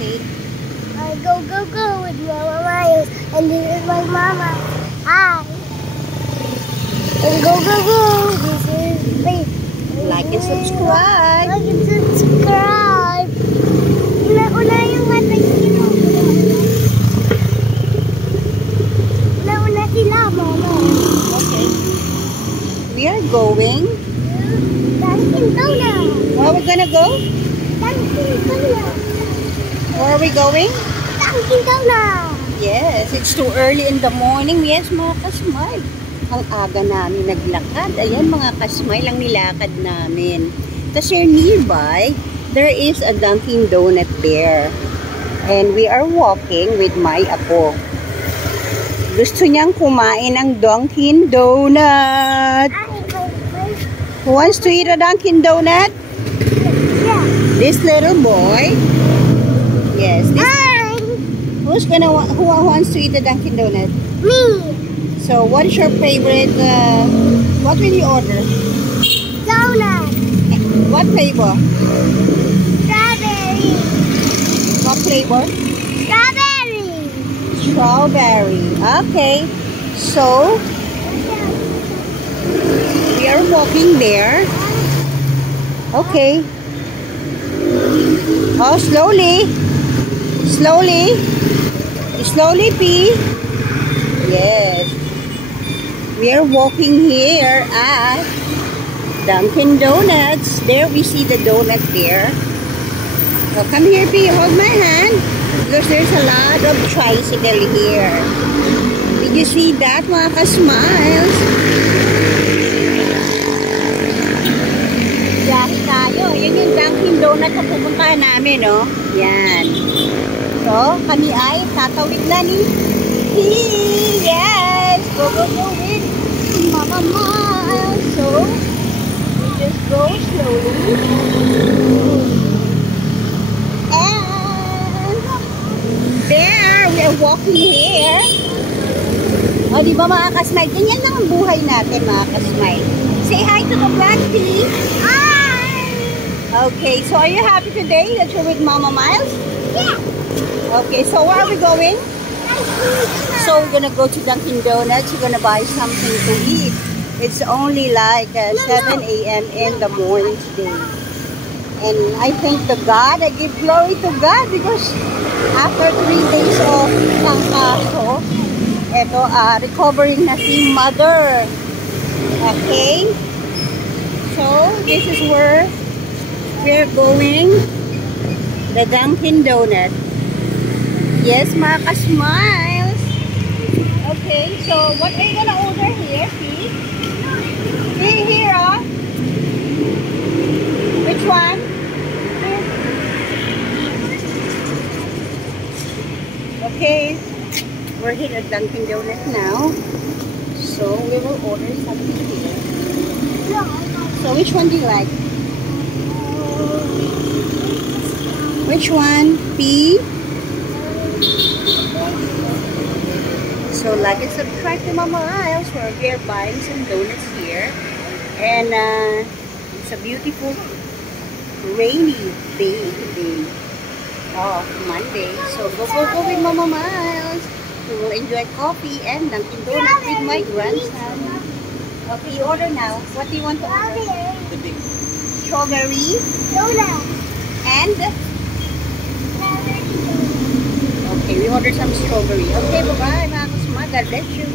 Okay. I go with Mama Miles, and this is my mama. Hi. And go. This is me. Like and subscribe. Like and subscribe. Una yung mata sino. Una sila, Mama. Okay. We are going. Dunkin' Donuts. Where are we gonna go? Dunkin' Donuts. Where are we going? Dunkin' Donuts. Yes, it's too early in the morning. Yes, mga kasmile. Ang aga namin naglakad. Ayan, mga kasmile ang nilakad namin. Tapos here nearby, there is a Dunkin' Donut there. And we are walking with my apo. Gusto niyang kumain ng Dunkin' Donut. Who wants to eat a Dunkin' Donut? Yeah. This little boy. Yes. Who wants to eat a Dunkin' Donut? Me. So, what is your favorite? What will you order? Donut. What flavor? Strawberry. What flavor? Strawberry. Strawberry. Okay. So, we are walking there. Okay. Oh, slowly. Slowly, P. Yes. We are walking here at Dunkin' Donuts. There we see the donut there. Oh, come here, P. Hold my hand. Because there's a lot of tricycle here. Did you see that, mga ka-smiles? Diyan tayo. Yan yung Dunkin' Donut na pupuntahan namin, no? Yan. So, kami ay tatawid na ni yes! Go with Mama Miles. So, we just go slowly. And there, we are walking here. O, di ba mga kasmile? Ganyan lang ang buhay natin, mga kasmile. Say hi to the black pea. Hi. Okay, so are you happy today that you're with Mama Miles? Yeah. Okay, so where are we going? So we're gonna go to Dunkin' Donuts. We're gonna buy something to eat. It's only like 7 a.m. in the morning today. And I thank the God, I give glory to God because after 3 days of tangkaso, eto, recovering na si Mother. Okay? So, this is where we're going. The Dunkin' Donut. Yes, mga ka-smiles. Okay, so what are you gonna order here, see? Here, Which one? Okay, we're here at Dunkin' Donut now. So we will order something here. So which one do you like? Which one? P? So like and subscribe to Mama Miles where we are buying some donuts here. And it's a beautiful rainy day today. Oh, Monday. So go with Mama Miles. We will enjoy coffee and Dunkin' Donut with my grandson. Okay, you order now. What do you want to order? Strawberry. Donut. And? Okay, we ordered some strawberry. Okay, bye-bye, mga kasma. God bless you.